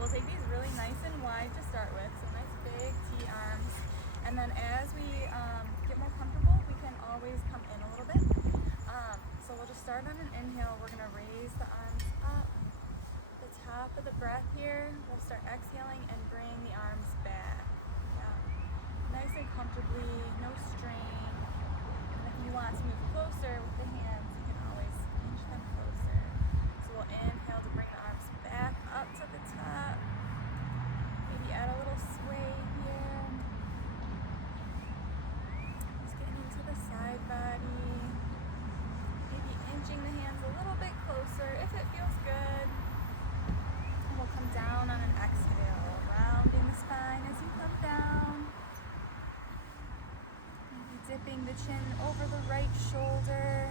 So we'll take these really nice and wide to start with, so nice big T arms. And then as we get more comfortable, we can always come in a little bit. So we'll just start on an inhale. We're gonna raise the arms up. The top of the breath here, we'll start exhaling and bring the arms back. Yeah. Nice and comfortably, no strain. And if you want to move closer with the hands, you can always inch them closer. So we'll inhale to bring the arms back up to the top. Maybe add a little sway here. Just getting into the side body. Maybe inching the hands a little bit closer if it feels good. And we'll come down on an exhale, rounding the spine as you come down. Maybe dipping the chin over the right shoulder.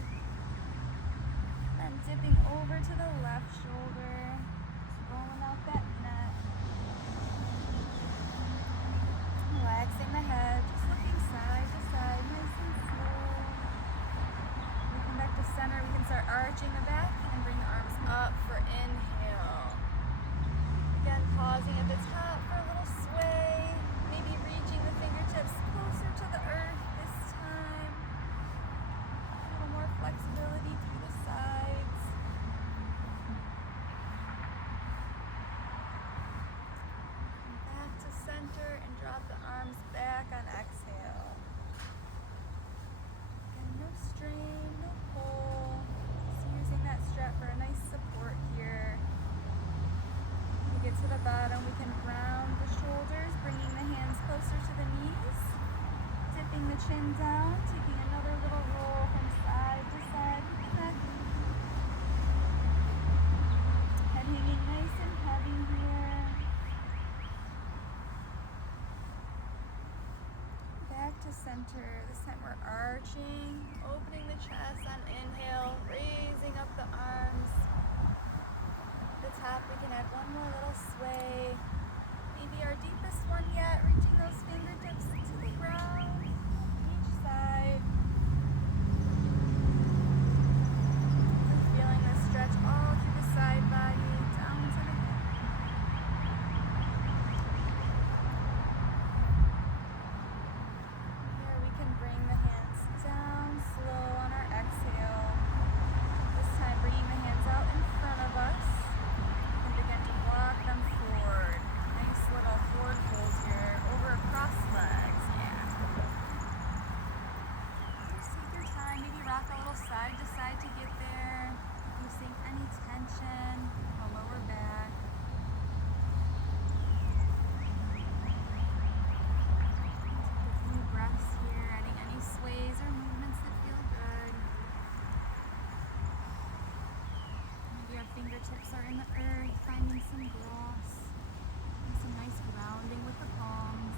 And dipping over to the left shoulder. Just rolling out that neck. Relaxing the head, just looking side to side, nice and slow. When we come back to center, we can start arching the back and bring the arms up for inhale. Again, pausing at the top for a little sway. Maybe reaching the fingertips closer to the earth this time. A little more flexibility through the sides. And back to center and drop the arms back on exhale. Again, no strain, no pull. Just using that strap for a nice support here. When we get to the bottom, we can round the shoulders, bringing the hands closer to the knees. Dipping the chin down, taking another little roll from side to side with the neck. Head hanging nice and heavy here. Back to center. This time we're arching, opening the chest on inhale, raising up the arms. At the top, we can add one more little sway. Maybe our deepest one yet, reaching those fingertips to the ground, each side. Really feeling the stretch all through the side body, down to the hip. Here we can bring the hands down slow on our exhale. This time bringing the hands out in front of us. And begin to walk them forward. Nice little forward fold here, over across legs, yeah. Just take your time, maybe rock a little side to side to get there. Releasing any tension in the lower back. Take a few breaths here, adding any sways or movements that feel good. Maybe our fingertips are in the earth, finding some gloss. And some nice grounding with the palms.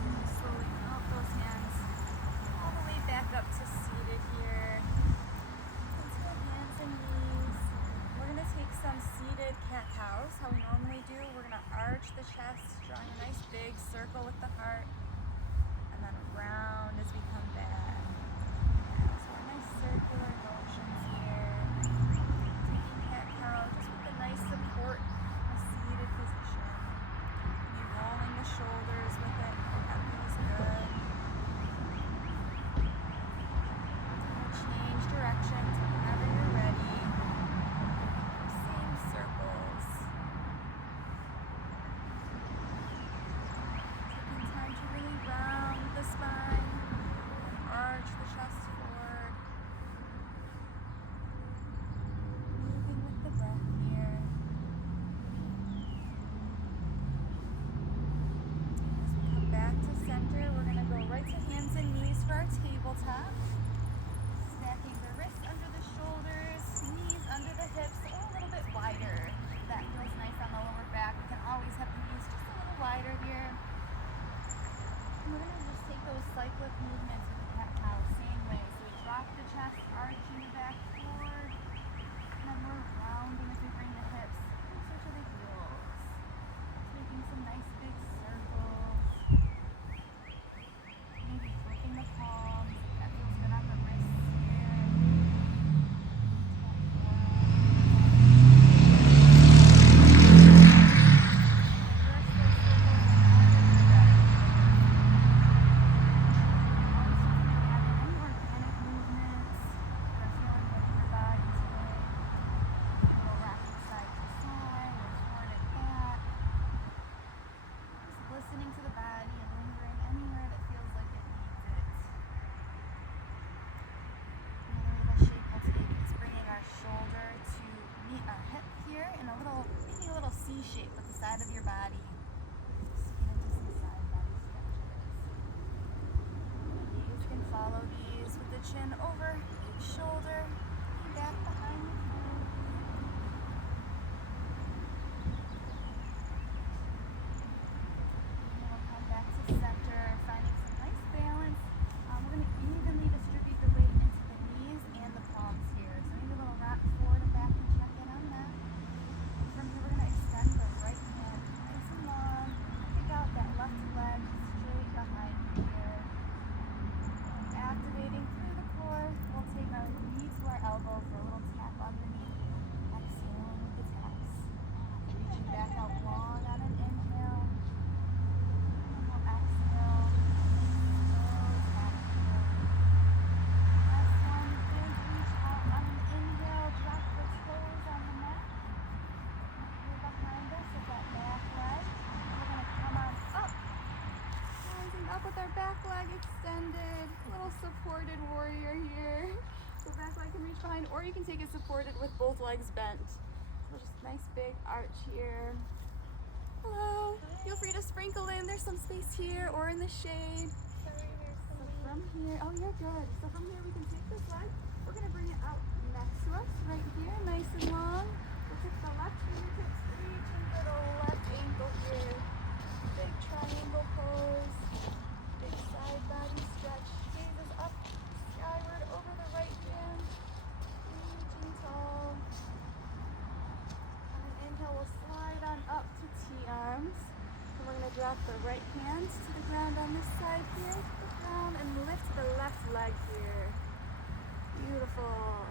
And slowly out those hands all the way back up to seated here. Into our hands and knees. We're going to take some seated cat-cows, how we normally do. We're going to arch the chest, drawing a nice big circle with the heart. And then round as we come back. Yeah, so a nice circular motions here. Taking cat-cow just with a nice support in a seated position. Maybe rolling the shoulders with it. That feels good. And change directions whenever you're ready. Same circles. Taking C shape with the side of your body. Just get into some side body stretches. You can follow these with the chin over each shoulder, back behind your head. And we'll come back to center, finding some nice balance. We're going to evenly distribute the weight into the knees and the palms here. So maybe a little rock forward and back and check in on that. And from here we're going to extend the right hand nice and long. Pick out that left leg straight behind you here. And activating through the core, we'll take our knee to our elbow for a little tap on the knee. Exhaling with the taps. Reaching back out long on an inhale. And we'll exhale. Slow tap here. Last one, big reach out on an inhale. Drop the toes on the mat. Here behind us with that back leg. We're going to come on up. Rising up with our back leg extended. Little supported warrior here. So back leg can reach behind, or you can take it supported with both legs bent. So just nice big arch here. Hello. Feel free to sprinkle in. There's some space here or in the shade. So from here, oh, you're good. So from here we can take this leg. We're going to bring it out next to us right here, nice and long. We'll take the left fingertips, reach into the left ankle here. Big triangle pose. Big side body stretch. Gaze is up, skyward over the right hand. Reaching tall. On an inhale, we'll slide on up to T-arms. And we're going to drop the right hands to the ground on this side here. To the ground and lift the left leg here. Beautiful.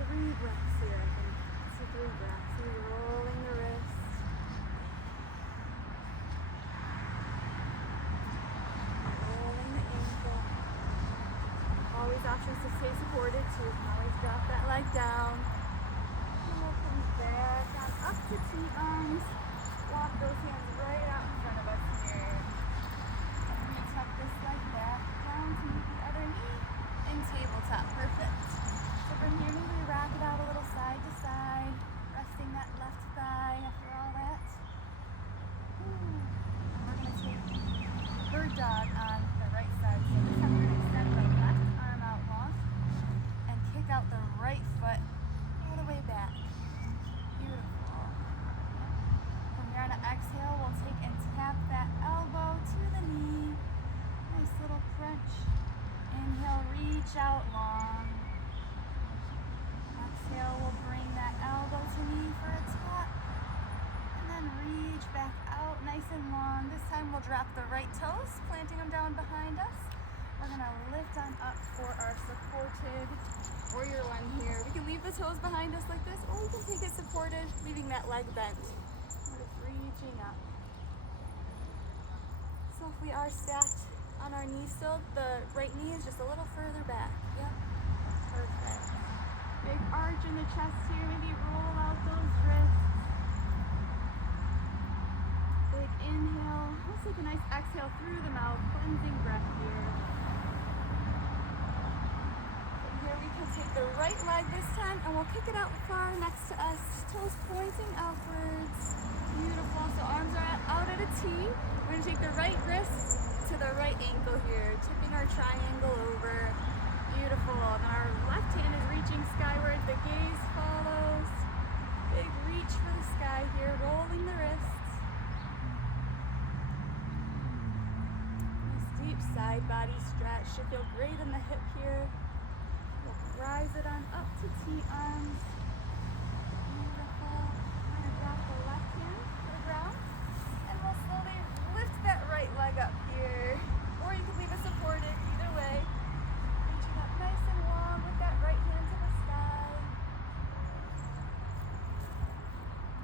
3 breaths here, I think. So 3 breaths. So you're rolling the wrist. Rolling the ankle. Always options to stay supported, so you can always drop that leg down. And we'll come back on up to T-arms. Walk those hands right out in front of us here. And we tuck this leg back down to meet the other knee in tabletop. Perfect. So from here, maybe we rock it out a little side to side, resting that left thigh after all that. And we're going to take bird dog on the right side. So this time we're going to extend the left arm out long and kick out the right foot all the way back. Beautiful. From here on an exhale, we'll take and tap that elbow to the knee. Nice little crunch. Inhale, reach out long. Exhale, we'll bring that elbow to knee for a tap. And then reach back out nice and long. This time we'll drop the right toes, planting them down behind us. We're going to lift on up for our supported warrior one here. We can leave the toes behind us like this, or we can take it supported, leaving that leg bent. We're just reaching up. So if we are stacked on our knees still, the right knee is just a little further back. Yep. Perfect. Big arch in the chest here. Maybe roll out those wrists. Big inhale. Let's take a nice exhale through the mouth. Cleansing breath here. From here we can take the right leg this time and we'll kick it out far next to us. Toes pointing outwards. Beautiful. So arms are out at a T. We're going to take the right wrist to the right ankle here, tipping our triangle over. Beautiful. And our left hand is reaching skyward. The gaze follows. Big reach for the sky here, rolling the wrists. Nice deep side body stretch. Should feel great in the hip here. We'll rise it on up to T-arms. Beautiful. We're going to drop the left hand to the ground. And we'll slowly lift that right leg up here. Or you can leave it supported, either way. Reaching up nice and long with that right hand to the sky.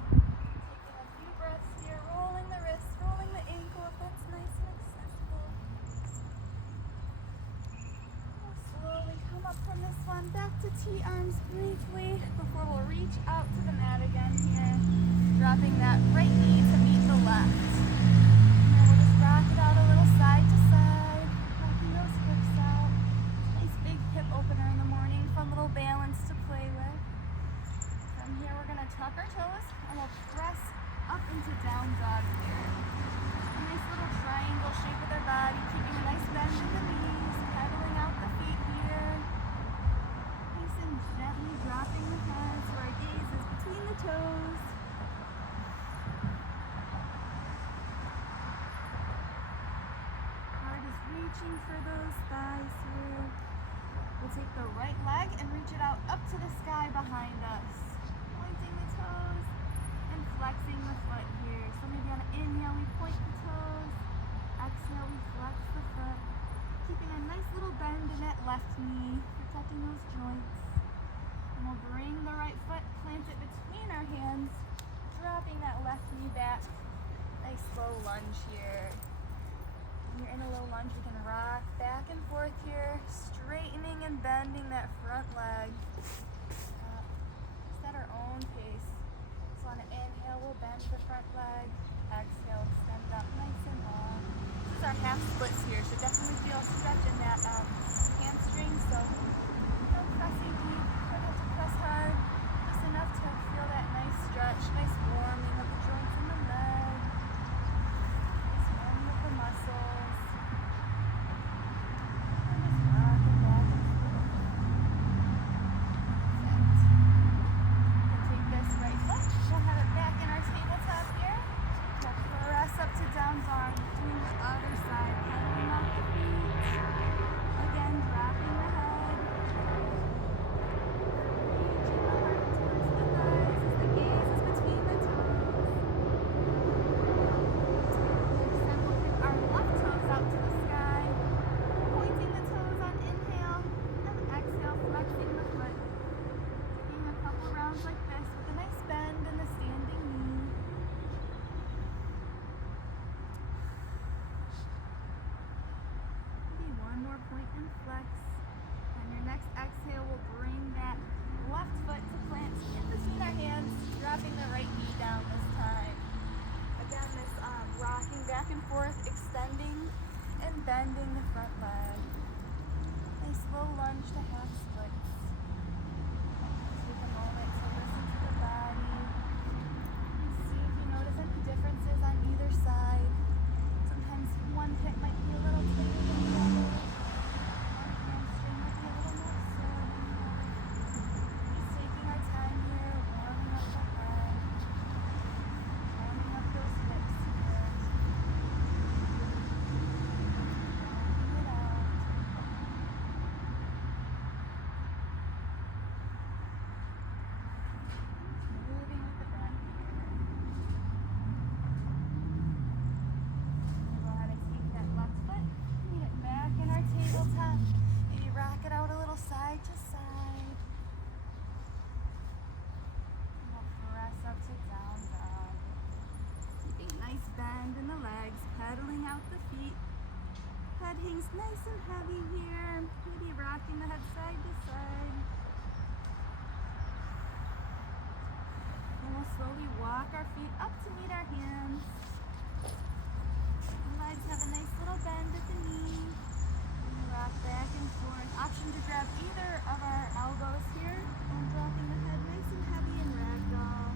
Taking a few breaths here, rolling the wrist, rolling the ankle if that's nice and accessible. We'll slowly come up from this one, back to T-arms briefly before we'll reach out to the mat again here. Dropping that right knee to meet the left. And we'll just rock it out a little side to side, rocking those hips out. Nice big hip opener in the morning, fun little balance to play with. From here we're going to tuck our toes, into down dog here. A nice little triangle shape with our body, keeping a nice bend in the knees, pedaling out the feet here. Nice and gently dropping the head so our gaze is between the toes. Heart is reaching for those thighs here. We'll take the right leg and reach it out up to the sky behind us. Pointing the toes and flexing the foot here. So maybe on an inhale we point the toes. Exhale we flex the foot. Keeping a nice little bend in that left knee, protecting those joints. And we'll bring the right foot, plant it between our hands, dropping that left knee back. Nice slow lunge here. When you're in a low lunge, we can rock back and forth here, straightening and bending that front leg. Just at our own pace. So on an inhale, we'll bend the front leg. Exhale, extend it up nice and long. This is our half splits here, so definitely feel a stretch in that hamstring. So no pressing deep, don't have to press hard. Just enough to feel that nice stretch, nice warming of the joints in the leg. Nice warming of the muscles. Up to down dog, doing the other side, pedaling off the feet. Again, dropping the head. Reaching the heart towards the thighs as the gaze is between the toes. Next time we'll pick our left toes out to the sky, pointing the toes on inhale, and exhale, flexing the foot. Taking a couple rounds like this with a nice bend in the standing knee. Point and flex. On your next exhale, we'll bring that left foot to plant in between our hands, dropping the right knee down this time. Again, this rocking back and forth, extending and bending the front leg. Nice slow lunge to half splits. Take a moment to listen to the body and see if you notice any differences on either side. Sometimes one hip might be a little tighter than the other. Side to side. And we'll press up to down dog. Keeping a nice bend in the legs, pedaling out the feet. Head hangs nice and heavy here. Maybe rocking the head side to side. And we'll slowly walk our feet up to meet our hands. The legs have a nice little bend at the knee. Rock back and forth. Option to grab either of our elbows here and dropping the head nice and heavy in ragdoll.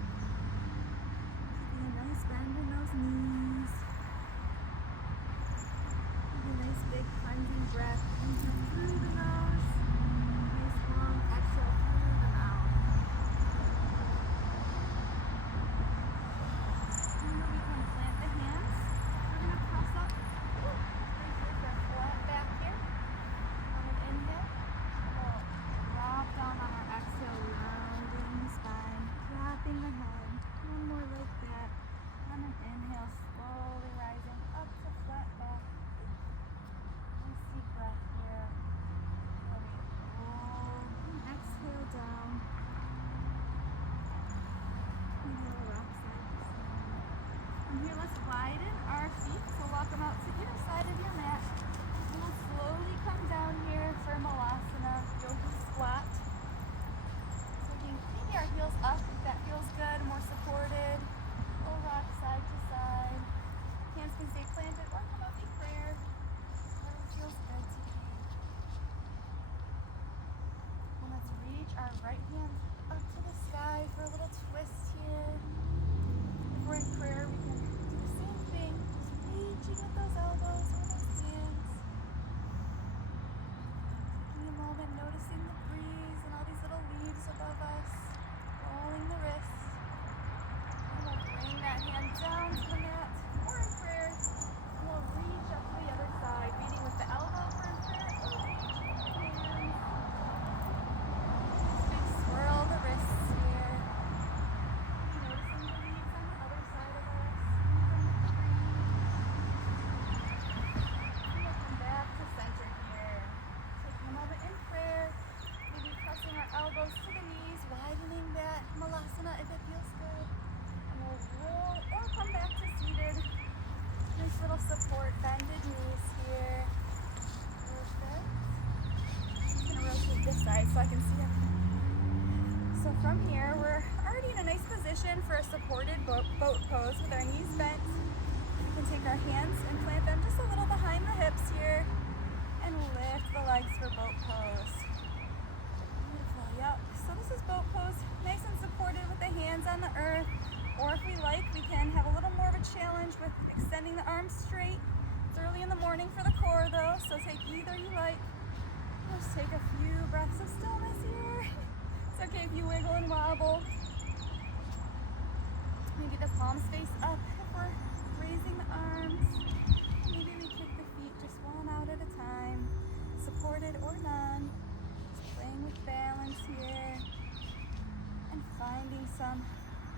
Keeping a nice bend in those knees. Taking a nice big cleansing breath. Inhale through the nose. Nice long exhale through the mouth. And then we can plant the hands. We're going to press up. Right here for a flat back here. Inhale, we'll drop down on our exhale, rounding the spine, dropping the head. One more like that. On an inhale, slowly rising up to flat back. Nice deep breath here. Let me roll and exhale down. Inhale, rock side to side. And here, let's widen our feet. So walk them out to either side of your mat. We'll slowly come down here for Malasana, yogi squat. Taking maybe our heels up if that feels good, more supported. We'll rock side to side. Hands can stay planted or come up in prayer. Whatever feels good to you. And let's reach our right hand up to the sky for a little twist here. If we're in prayer, we can do the same thing, just reaching with those elbows or those hands. Taking a moment, noticing the breeze and all these little leaves above us, rolling the wrists. And we'll bring that hand down to the mat or in prayer. And we'll reach up to the other side, meeting with the elbow for in prayer or reaching with the hands. Big swirl the wrists here. Noticing the leaves on the other side of us. Moving the breeze. And we'll come back to center here. Taking a moment in prayer. Maybe pressing our elbows to the knees, widening that malasana if it feels good. And we'll roll or come back to seated. Nice little support, bended knees here. Perfect. I'm going to rotate this side so I can see everything. So from here, we're already in a nice position for a supported boat pose with our knees bent. We can take our hands and plant them just a little behind the hips here and lift the legs for boat pose. Beautiful, yep. So this is boat pose, nice and supported with the hands on the earth. Or if we like, we can have a little more of a challenge with extending the arms straight. It's early in the morning for the core though, so take either you like. Just take a few breaths of stillness here. It's okay if you wiggle and wobble. Maybe the palms face up if we're raising the arms. Maybe we kick the feet just one out at a time, supported or none. Just playing with balance here and finding some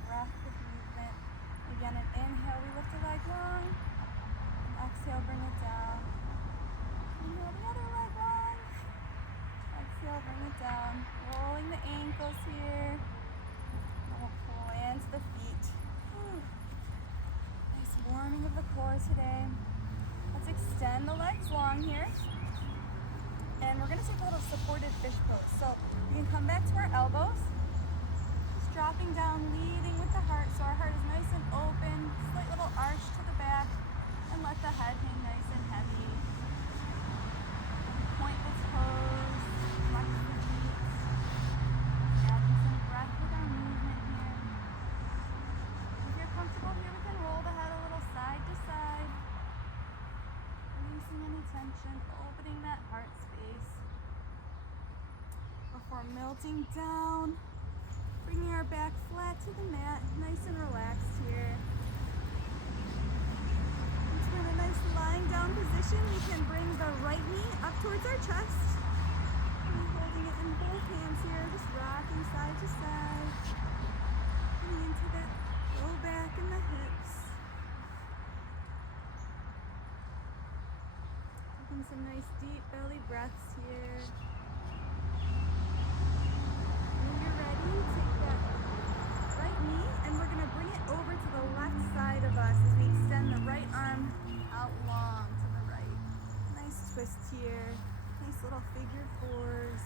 breath with movement. Again, an inhale, we lift the leg long. And exhale, bring it down. Inhale, the other leg long. Exhale, bring it down. Rolling the ankles here. And we'll plant the feet. Whew. Nice warming of the core today. Let's extend the legs long here. And we're going to take a little supported fish pose. So we can come back to our elbows. Dropping down, leading with the heart, so our heart is nice and open, slight little arch to the back, and let the head hang nice and heavy. Pointless pose, flex the feet, adding some breath with our movement here. If you're comfortable here, we can roll the head a little side to side, releasing any tension, opening that heart space before melting down. Bringing our back flat to the mat, nice and relaxed here. Once we're in a nice lying down position, we can bring the right knee up towards our chest. And holding it in both hands here, just rocking side to side. Getting into that low back and the hips. Taking some nice deep belly breaths here. When you're ready, take that right knee and we're going to bring it over to the left side of us as we extend the right arm out long to the right. Nice twist here. Nice little figure fours.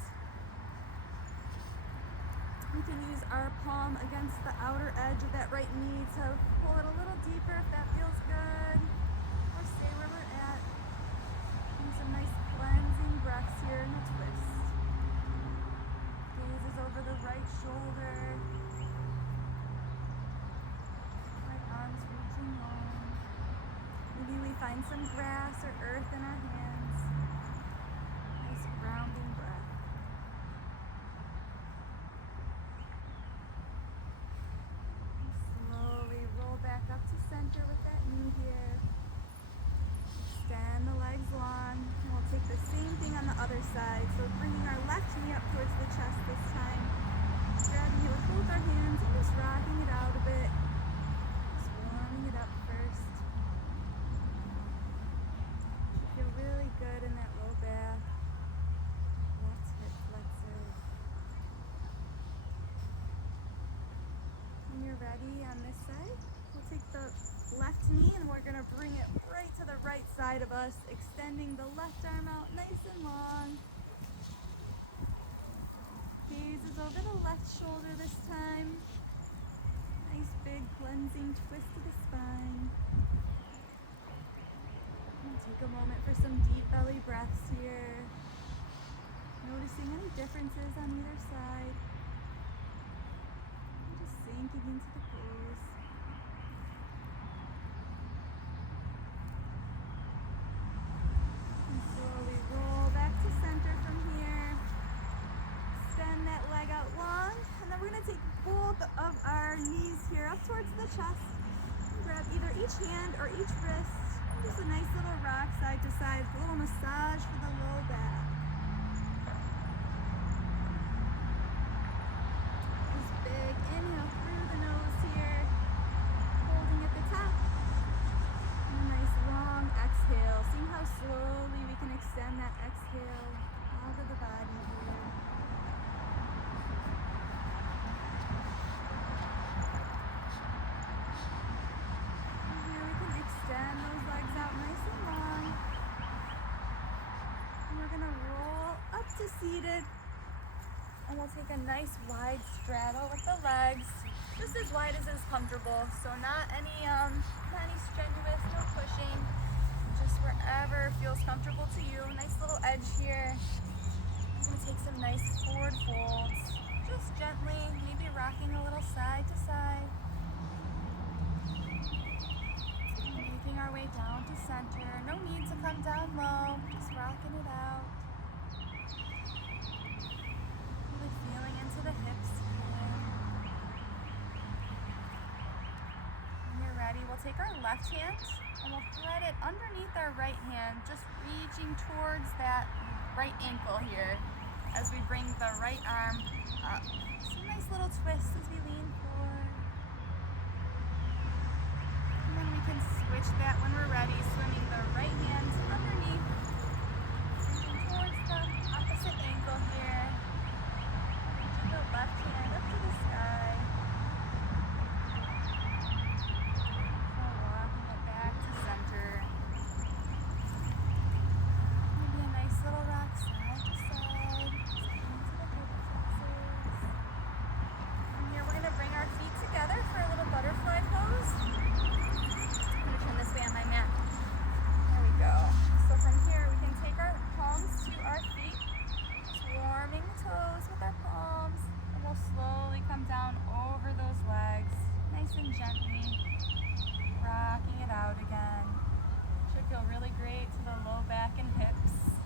We can use our palm against the outer edge of that right knee to pull it a little deeper if that feels good. Or stay where we're at. And some nice cleansing breaths here in the twist. Gazes over the right shoulder. Right arms reaching long. Maybe we find some grass or earth in our hands. Nice grounding breath. And slowly roll back up to center with that knee here. Extend the legs long, and we'll take the same thing on the other side. So bringing our left knee up towards the chest this time, grabbing it with both our hands and just rocking it out a bit. Just warming it up first. You feel really good in that low back, left hip flexor. When you're ready on this side, we'll take the left knee and we're going to bring it right to the right side of us, extending the left arm out nice and long. Gazes over the left shoulder this time. Nice big cleansing twist to the spine. And take a moment for some deep belly breaths here. Noticing any differences on either side. And just sinking into the pose. take both of our knees here up towards the chest. Grab either each hand or each wrist. And just a nice little rock side to side, a little massage for the low back. Nice big inhale through the nose here, holding at the top. And a nice long exhale. Seeing how slowly we can extend that exhale out of the body here. Extend those legs out nice and long. And we're gonna roll up to seated. And we'll take a nice wide straddle with the legs, just as wide as is comfortable. So not any strenuous, no pushing, just wherever feels comfortable to you. Nice little edge here. I'm gonna take some nice forward folds, just gently, maybe rocking a little side to side. Making our way down to center. No need to come down low, just rocking it out. Really feeling into the hips here. When you're ready, we'll take our left hand and we'll thread it underneath our right hand, just reaching towards that right ankle here as we bring the right arm up. Just a nice little twist as we lean forward. We can switch that when we're ready, swimming the right hand underneath, reaching towards the opposite ankle here, reaching the left hand up to the sky, and walking it back to center. Maybe a nice little rock side to side, into the hip flexors. From here we're going to bring our feet together for a little butterfly pose. This way on my mat. There we go. So from here we can take our palms to our feet, just warming the toes with our palms, and we'll slowly come down over those legs, nice and gently, rocking it out again. Should feel really great to the low back and hips.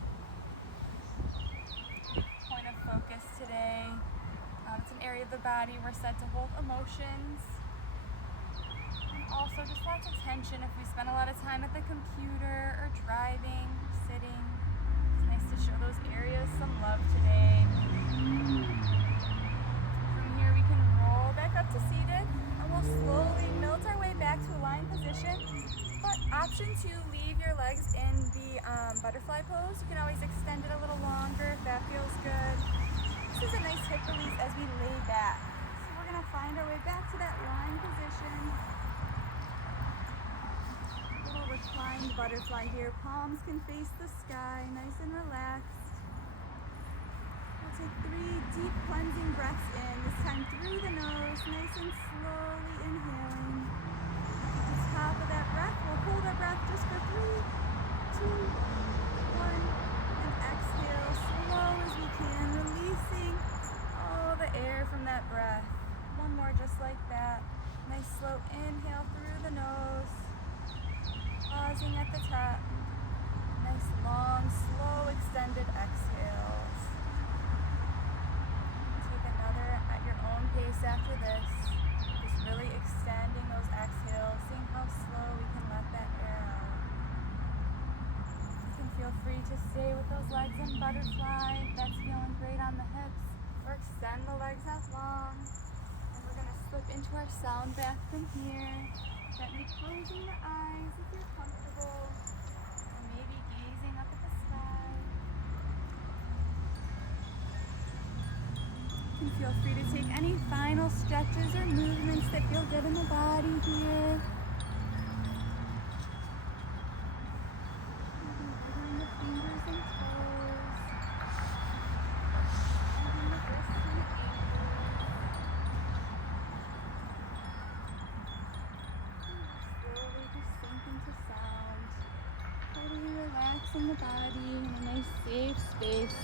Big point of focus today. It's an area of the body we're said to hold emotions. Also, just lots of tension if we spend a lot of time at the computer or driving, sitting. It's nice to show those areas some love today. From here, we can roll back up to seated, and we'll slowly melt our way back to a lying position. But option 2, leave your legs in the butterfly pose. You can always extend it a little longer if that feels good. This is a nice hip release as we lay back. So we're gonna find our way back to that lying position. Reclined butterfly here. Palms can face the sky, nice and relaxed. We'll take 3 deep cleansing breaths in, this time through the nose, nice and slowly inhaling. At the top of that breath, we'll hold our breath just for 3, 2, 1, and exhale slow as we can, releasing all the air from that breath. One more just like that. Nice slow inhale through the nose. Pausing at the top. Nice long, slow, extended exhales. Take another at your own pace after this. Just really extending those exhales, seeing how slow we can let that air out. You can feel free to stay with those legs in butterfly if that's feeling great on the hips, or extend the legs out long. And we're going to slip into our sound bath from here. Gently closing the eyes if you're comfortable, or maybe gazing up at the sky. You can feel free to take any final stretches or movements that feel good in the body here. Wiggling the fingers and toes. Moving the wrists and the ankles. Slowly just sink into sound. Totally relaxing the body in a nice safe space.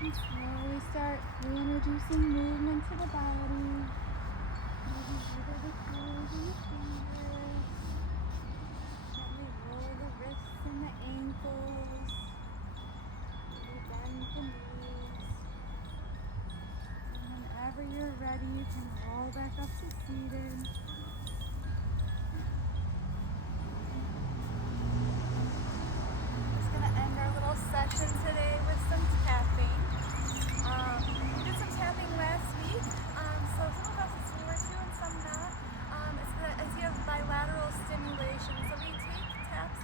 And slowly start reintroducing movement to the body. Maybe wiggle the toes and the fingers. Gently roll the wrists and the ankles. Maybe bend the knees. And whenever you're ready, you can roll back up to seated. Just gonna end our little session today with some tapping. We did some tapping last week, so some of us it's newer to and some not. It's the idea of bilateral stimulation. So we take taps,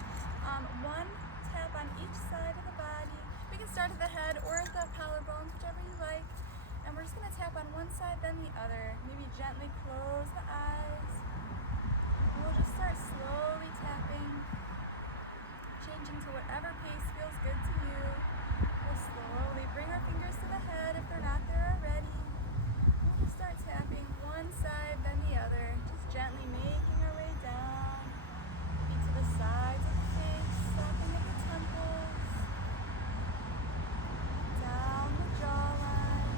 one tap on each side of the body. We can start at the head or at the collarbones, whichever you like. And we're just gonna tap on one side, then the other. Maybe gently close the eyes. We'll just start slowly tapping, changing to whatever pace feels good to you. We'll slowly bring our fingers to the head if they're not there already. We'll just start tapping one side, then the other, just gently making our way down, maybe to the sides of the face, stopping at the temples, down the jawline,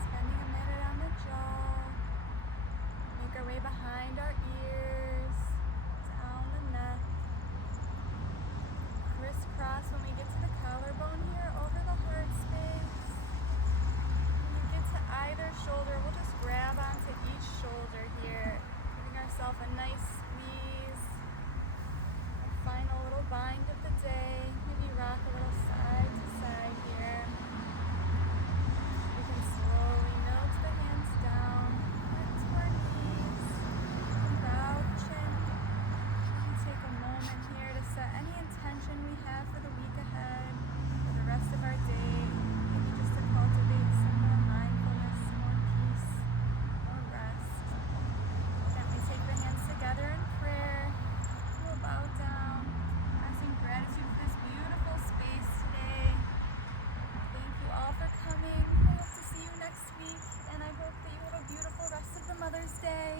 spending a minute on the jaw. Make our way behind our ears, down the neck. Crisscross when we get to the collarbone here, over the heart space. When you get to either shoulder, we'll just grab onto each shoulder here, giving ourselves a nice squeeze. Our final little bind of the day. Maybe rock a little side to side here. We can slowly melt the hands down into our knees, and bow the chin. And take a moment here to set any intention we have for the week ahead, for the rest of our day. Maybe just to cultivate some more mindfulness, more peace, more rest. Gently take the hands together in prayer. We'll bow down, expressing gratitude for this beautiful space today. Thank you all for coming. I hope to see you next week, and I hope that you have a beautiful rest of the Mother's Day.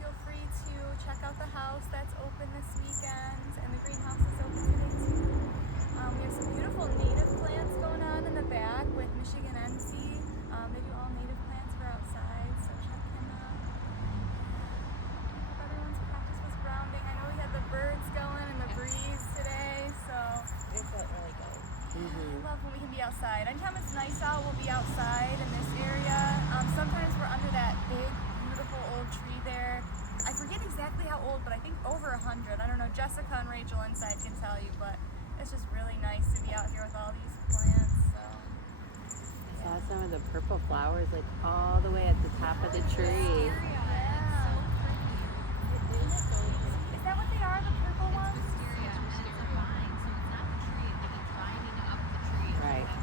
Feel free to check out the house that's open this weekend, and the greenhouse is open today too. We have some beautiful native plants going on in the back with Michigan NC. They do all native plants for outside, so check them out. I hope everyone's practice was grounding. I know we had the birds going and the breeze today, so It felt really good. I love when we can be outside. Anytime it's nice out, we'll be outside in this area. Sometimes we're under that big, beautiful old tree there. I forget exactly how old, but I think over 100. I don't know. Jessica and Rachel inside can tell you, but it's just really nice to be out here with all these plants. So I saw some of the purple flowers like all the way at the top of the tree. yeah. Is that what they are, the purple ones? Right. I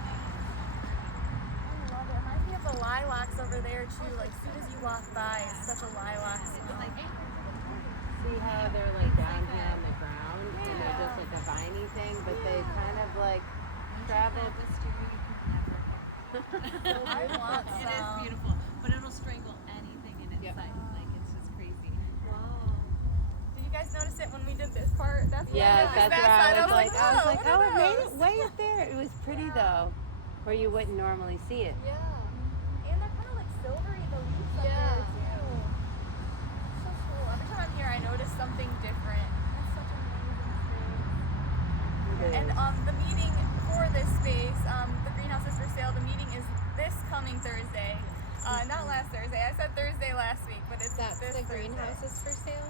love it. It reminds me of the lilacs over there too. Like as soon as you walk by, it's such a lilac smell. See how they're like down here on the ground and they're just like a viney thing, but they kind of like travel. I want some. It is beautiful, but it'll strangle anything in its sight. Like it's just crazy. Wow. Did you guys notice it when we did this part? That's Yes, where that's where I was like, what oh, are it made those? it way up there. It was pretty though, where you wouldn't normally see it. Yeah. And they're kind of like silvery, the leaves up there too. So cool. Every time I'm here, I notice something different. That's such an amazing space. And the meeting for this space, the greenhouse is for sale. The meeting is this coming Thursday. Not last Thursday. I said Thursday last week, but it's That this the Thursday. greenhouse is for sale?